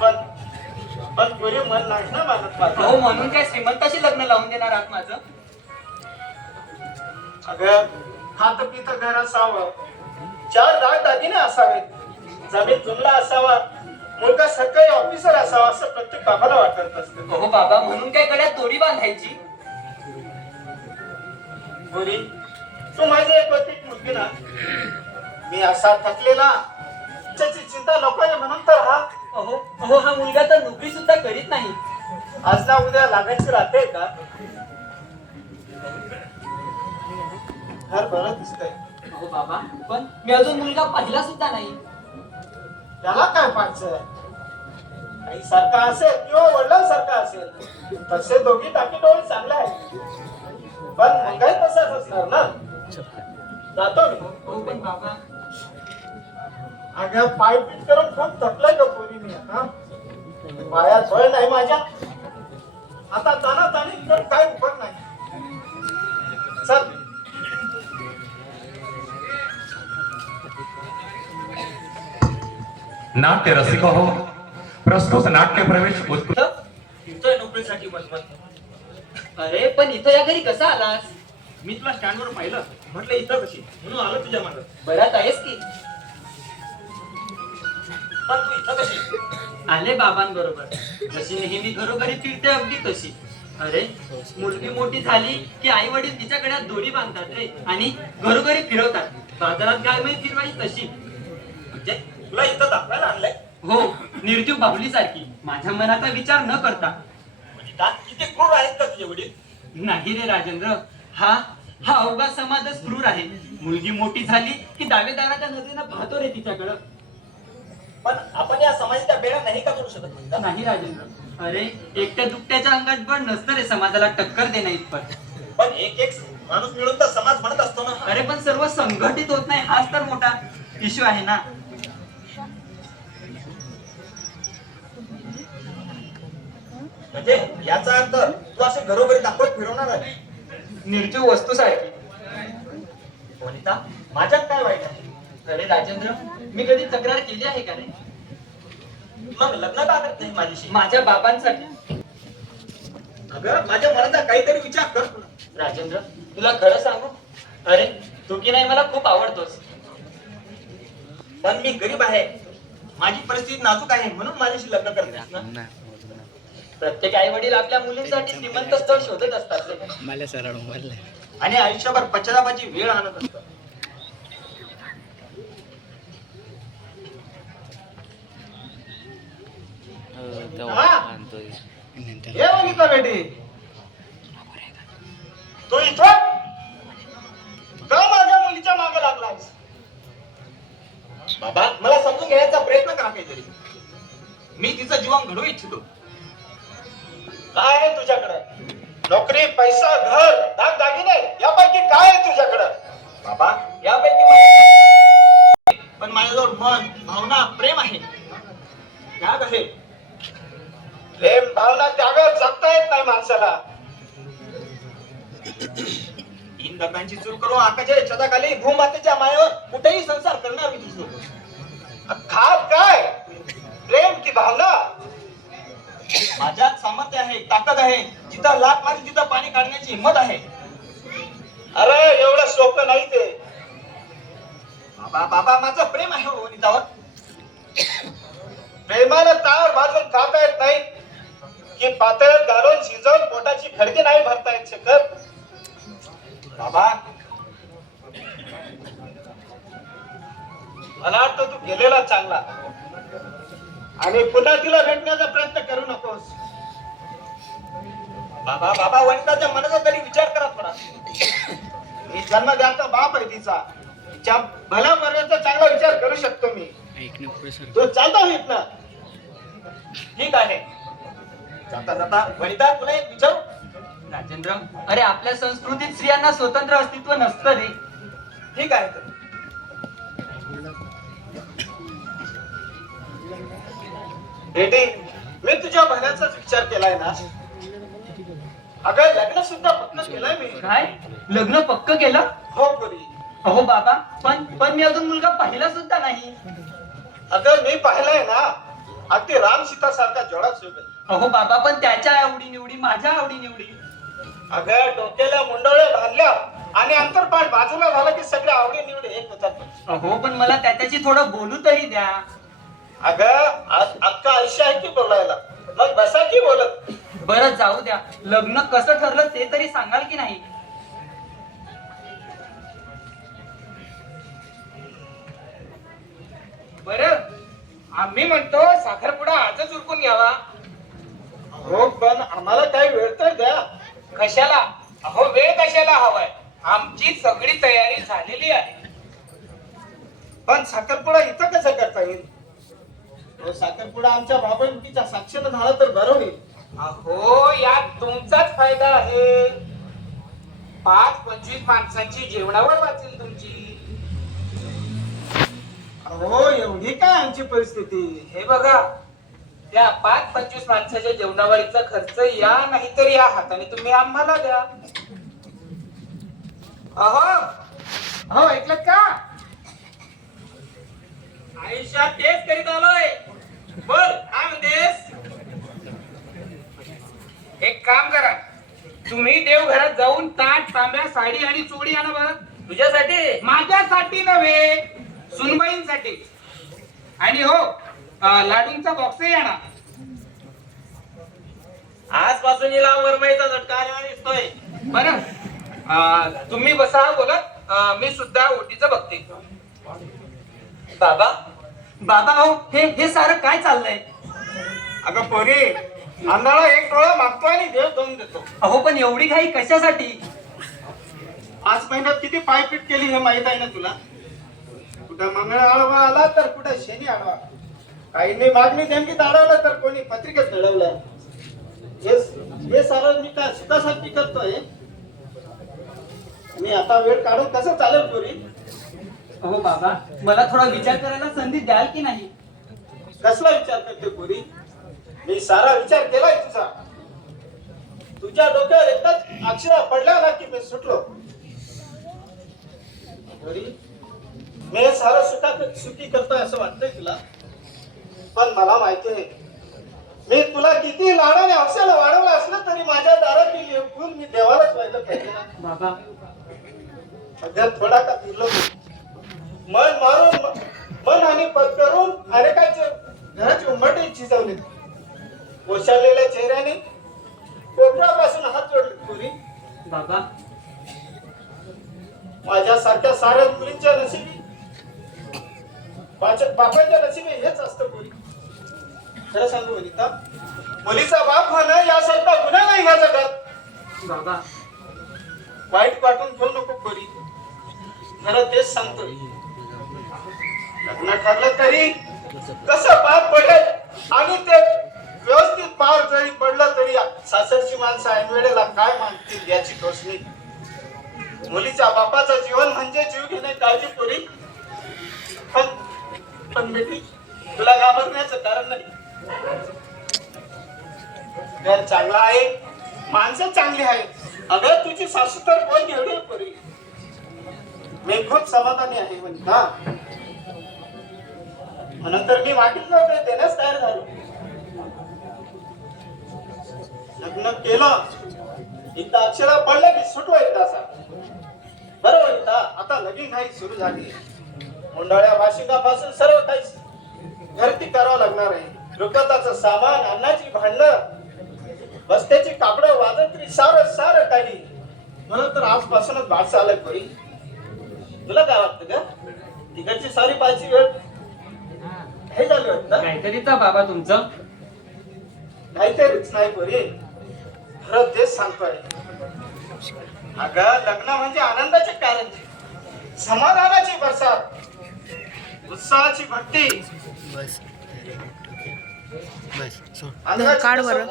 पण पण पुरी मन नाही ना मानत माझं अहो म्हणून काय श्रीमंताशी लग्न लावून देणार आहात माझं? अगं खात पित घर असावं चार दाग दागिने असावेत. जमीन जुमला असावा. मुलगा सरकारी ऑफिसर असावा असं प्रत्येक बाबाला वाटत असतं. अहो बाबा म्हणून काय गड्यात दोरी बांधायची? पुरी तू माझी एक होती मुलगी ना? मी असा थकलेला त्याची चिंता नकोय म्हणून तर हा अहो अहो हा मुलगा तर नोकरी सुद्धा करीत नाही. आज ना उद्या लागायची राहते का? घर बरं दिसतंय. अहो बाबा पण मी अजून मुलगा पाहिला सुद्धा नाही. त्याला काय पाहायचं? आई सारखा असेल किंवा वडिलांसारखा असेल तसे दोघी टाकी डोळे चांगले आहेत. पण मुलगाही तसाच असणार ना? जातो मी. हो पण बाबा अगं पाय पीट करून खूप थकलाय ग पोरी मी आता? पायात सोय नाही माझ्या. आता ताना तानी तर काय उपयोग नाही. चल. नाट्य रसिक हो. प्रस्तुत नाट्य प्रवेश उत्कृष्ट येतोय नोकरीसाठी मजबत अरे पण इथं या घरी कसा आलास? मी तुला स्टँडवर पाहिलं. म्हटलं इथं कशी म्हणून आलो तुझ्या मागं. बरात आहेस की? पण तू इथं कशी? आले बाबांबरोबर. जशी नेहमी घरोघरी फिरते अगदी तशी. अरे मुलगी मोठी झाली की आई वडील तिच्याकडे दोरी बांधतात रे. आणि घरोघरी फिरवतात. बाजारात गाय म्हैस फिरवाई तशी. म्हणजे तुला इथं दाखवायला आणलंय? हो निर्जीव बाहुली सारखी माझ्या मनाचा विचार न करता. म्हणजे किती क्रूर आहेत का तुझे वडील? नाही रे राजेंद्र. हा हा अवघा समाजच क्रूर आहे. मुलगी मोठी झाली की दावेदाराच्या नजरेनं पाहतो रे तिच्याकडं. पण आपण या समाजाच्या बेड्या नाही का करू शकत म्हणता? नाही राजेंद्र. अरे एकट्या दुकट्याच्या अंगात बळ नसतं रे समाजाला टक्कर देण्या इतपत. पण एक एक माणूस मिळून तर समाज म्हणत असतो ना. अरे पण सर्व संघटित होत नाही हाच तर मोठा इश्यू आहे ना. म्हणजे याचा अर्थ तू असे घरोघरी दाखवत फिरवणार आहे? निर्जीव वस्तू सारखी वनिता माझ्यात काय वाईट आहे? अरे राजेंद्र? मी कधी तक्रार केली आहे का रे? मग लग्न का करत नाही माझ्याशी? माझ्या बाबांसाठी. अगं माझ्या मनाचा काहीतरी विचार कर. राजेंद्र तुला खरं सांगू? अरे तू की नाही मला खूप आवडतोस. पण मी गरीब आहे. माझी परिस्थिती नाजूक आहे म्हणून माझ्याशी लग्न करतेस ना? प्रत्येक आई वडील आपल्या मुलींसाठी श्रीमंत स्थळ शोधत असतात मला सरळ आणि आयुष्यभर पश्चातापाची वेळ आणत असतात हा? आणतोय ये वनिता बेटी। तू इथं का माझ्या मुलीच्या मागे लागलायस बाबा मला समजून घ्यायचा प्रयत्न करा काहीतरी. मी तिचं जीवन घडवू इच्छितो. काय आहे तुझ्याकडे? नोकरी पैसा घर दाग दागिने यापैकी काय आहे तुझ्याकडे? बाबा यापैकी पण माझ्याजवळ मन भावना प्रेम आहे. त्याग आहे प्रेम भावना त्यागात जगता येत नाही माणसाला. तीन दगडांची चूर करून आकाशाच्या छताखाली भूमातेच्या मायावर कुठेही संसार करणार मी तुझं खास काय? प्रेम की भावना. माझ्यात सामर्थ्य आहे ताकद आहे जिथं लाट मारी तिथं पाणी काढण्याची हिंमत आहे. अरे एवढं सोपं नाही ते. बाबा बाबा माझं प्रेम आहे हो वनितावर. प्रेमाला तार भाजून खाता येत नाही. की पातळ्यात घालून शिजवून पोटाची खडकी नाही भरता येत शकत बाबा मला वाटतं तू गेलेला चांगला. आणि पुन्हा तिला भेटण्याचा प्रयत्न करू नकोस. बाबा बाबा वनिताच्या मनाचा तरी विचार करा थोडा. मी जन्म द्याचा बाप आहे तिचा. तिच्या भल्या मरण्याचा चांगला विचार करू शकतो मी. तो चालतो ना ठीक आहे. जाता जाता. वनिता तुला एक विचारू राजेंद्र अरे आपल्या संस्कृतीत स्त्रियांना स्वतंत्र अस्तित्व नसतं रे. ठीक आहे. तर मी तुझ्या भल्याचाच विचार केलाय ना. अगं लग्न सुद्धा पक्क केलंय मी. काय? लग्न पक्क केलं? हो पुरी अहो बाबा पण पण मी अजून मुलगा पाहिला सुद्धा नाही. अगं मी पाहिलंय ना. अगदी राम सीता सारखा जोडा सोबत अहो बाबा पण त्याच्या आवडी निवडी माझ्या आवडी निवडी अगं डोक्याला मुंडवळ्या बांधल्या आणि अंतरपाठ बाजूला झालं की सगळे आवडी निवडी एक होतात. अहो पण मला त्याच्याशी थोडं बोलू तरी द्या. अगं आज अख्खा आयुष्य आहे की बोलायला? मग बसा की बोलत? बरं जाऊ द्या. लग्न कसं ठरलं ते तरी सांगाल की नाही? बर आम्ही म्हणतो साखरपुडा आजच उरकून घ्यावा. हो पण आम्हाला काही वेळ तर द्या. कशाला? अहो वेळ कशाला हवाय? आमची सगळी तयारी झालेली आहे. पण साखरपुडा इथं कसं करता येईल? हो साखरपुडा आमच्या बाबांचा साक्षीनं झाला तर बरं होईल. अहो यात तुमचाच फायदा आहे. पाच पंचवीस माणसांची जेवणावर वाचेल तुमची. अहो एवढी काय आमची परिस्थिती? हे बघा. या पाच पंचवीस माणसाच्या जेवणावरचा खर्च या नाहीतर या हाताने तुम्ही आम्हाला द्या. अहो अहो ऐकलं का? आयुष्यात तेच करीत आलोय. बोल काय म्हणतेस? एक काम करा. तुम्ही देवघरात जाऊन ताट तांब्या साडी आणि चोडी आणा बघ तुझ्यासाठी? माझ्यासाठी नव्हे सुनबाईंसाठी. आणि हो लाडूंचा बॉक्सही आणा. आजपासून हिला वरमाईचा झटका आलेला दिसतोय. बरं. तुम्ही बसा बोलत मी सुद्धा ओटीचं बघते. बाबा? बाबा अहो हे हे सारं काय चाललंय? अगं पोरी आंधळा एक डोळा मागतो आणि देव दोन देतो. अहो पण एवढी घाई कशासाठी? पाच महिन्यात किती पायपीट केली हे माहीत आहे ना तुला? कुठं मंगळ आडवा आला तर कुठं शनी आडवा काहींनी मागणी नेमकीत अडवलं तर कोणी पत्रिकेत लढवलं हे हे सारं मी काय सुखासाठी करतोय. मी आता वेळ काढून कसं चालेल पोरी? अहो बाबा मला थोडा विचार करायला संधी द्याल की नाही? कसला विचार करते पोरी? मी सारा विचार केलाय तुझा. तुझ्या डोक्यावर एकदाच अक्षरा पडल्या ना की मी सुटलो. पोरी मी हे सारं सुखा सुखी करतोय असं वाटतंय तुला? पण मला माहिती आहे. मी तुला किती लाडाने हौसाला वाढवलं असलं तरी माझ्या दारात येऊन मी देवालाच व्हायला पाहिजे बाबा. सध्या थोडा का फिरलो. मन मारून मन आणि पद करून अनेकांचे घराची उंबरटे चिजवले. ओशाळलेल्या चेहऱ्याने कोपऱ्यापासून हात जोडले. पुरी बाबा. माझ्यासारख्या साऱ्या मुलींच्या नशिबी बापांच्या नशिबी हेच असतं पुरी. खरं सांगू वनिता मुलीचा बाप होणं यासारखा गुन्हा नाही ह्या जगात. बाबा. वाईट वाटून घेऊ नको पोरी खरं तेच सांगतोय लग्न ठरलं तरी कसं पार पडेल आणि ते व्यवस्थित पार जरी पडलं तरी सासरची माणसं ऐन वेळेला काय मानतील याची टोचणी. मुलीच्या बापाचं जीवन म्हणजे जीव घेणे काळजी पोरी पण पण बेटी तुला घाबरण्याचं कारण नाही. घर चांगला आहे माणसं चांगली आहेत. अगं तुझी सासू तर बोल एवढी आहे मी खूप समाधानी आहे म्हणता म्हणून मी मागितलं होतं देण्यास तयार झालो. लग्न केलं. एकदा अक्षरा पडल्या की सुटलो असा. बरोबर हो एकदा आता लगीन घाई सुरू झाली. मुंडाळ्या वाशिकापासून सर्व काही घरती करावं लागणार आहे. रुकताचं सामान अन्नाची भांडणं बस्त्याची कापडं वाजंत्री सारं सारं काही. म्हणून तर आजपासूनच भात आलंय कोणी तुला काय वाटतं का तिकडची सारी पाचची वेळ हे झाली वाटतं? काहीतरीच बाबा तुमचं. काहीतरीच नाही पोरी. खरं तेच सांगतोय. अगं लग्न म्हणजे आनंदाचे कारण. समाधानाची बरसात. उत्साहाची भक्ती काढ बरं.